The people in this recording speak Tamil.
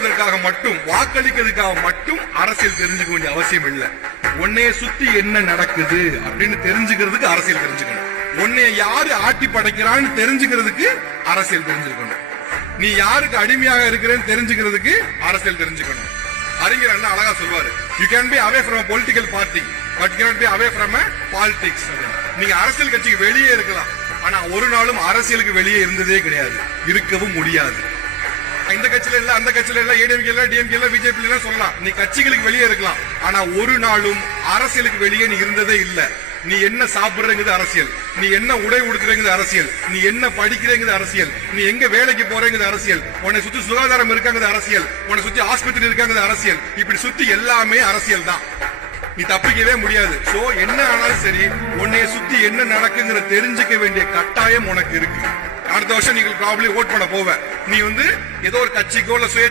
போவதற்காக மட்டும் வாக்களிக்கிறதுக்காக மட்டும் அரசியல் தெரிஞ்சுக்க வேண்டிய அவசியம் இல்லை. உன்னைய சுத்தி என்ன நடக்குது அப்படின்னு தெரிஞ்சுக்கிறதுக்கு அரசியல் தெரிஞ்சுக்கணும். உன்னைய யாரு ஆட்டி படைக்கிறான்னு தெரிஞ்சுக்கிறதுக்கு அரசியல் தெரிஞ்சுக்கணும். நீ யாருக்கு அடிமையாக இருக்கிறேன்னு தெரிஞ்சுக்கிறதுக்கு அரசியல் தெரிஞ்சுக்கணும். அறிஞர் அண்ணா அழகா சொல்வாரு you can be away from political party but can be away from politics நீங்க அரசியல் கட்சிக்கு வெளியே இருக்கலாம் ஆனா ஒரு நாளும் அரசியலுக்கு வெளியே இருந்ததே கிடையாது இருக்கவும் முடியாது. இந்த கட்சியில இல்ல அந்த கட்சியில இல்ல ஏடிஎம்கே இல்ல டிஎம்கே இல்ல பிஜேபி இல்ல சொல்லலாம். நீ கட்சிகளுக்கு வெளியே இருக்கலாம். ஆனா ஒரு நாளும் அரசியலுக்கு வெளியே நீ இருந்ததே இல்ல. நீ என்ன சாப்பிடுறங்கிறது அரசியல். நீ என்ன உடை உடுத்துறங்கிறது அரசியல். நீ என்ன படிக்கிறங்கிறது அரசியல். நீ எங்க வேலைக்கு போறங்கிறது அரசியல். உன்னை சுத்தி சுகாதாரம் இருக்காங்கிறது அரசியல். உன்னை சுத்தி ஆஸ்பத்திரி இருக்காங்கிறது அரசியல். இப்படி சுத்தி எல்லாமே அரசியல் தான். நீ தப்பிக்கவே முடியாது. சோ என்ன ஆனாலும் சரி உன்னைய சுத்தி என்ன நடக்குங்கிற தெரிஞ்சுக்க வேண்டிய கட்டாயம் உனக்கு இருக்கு. அடுத்த வருஷம் நீங்கள் ப்ராப்ளி ஓட் பண்ண போவ. நீ வந்து ஏதோ ஒரு கட்சிக்கோ இல்ல சுய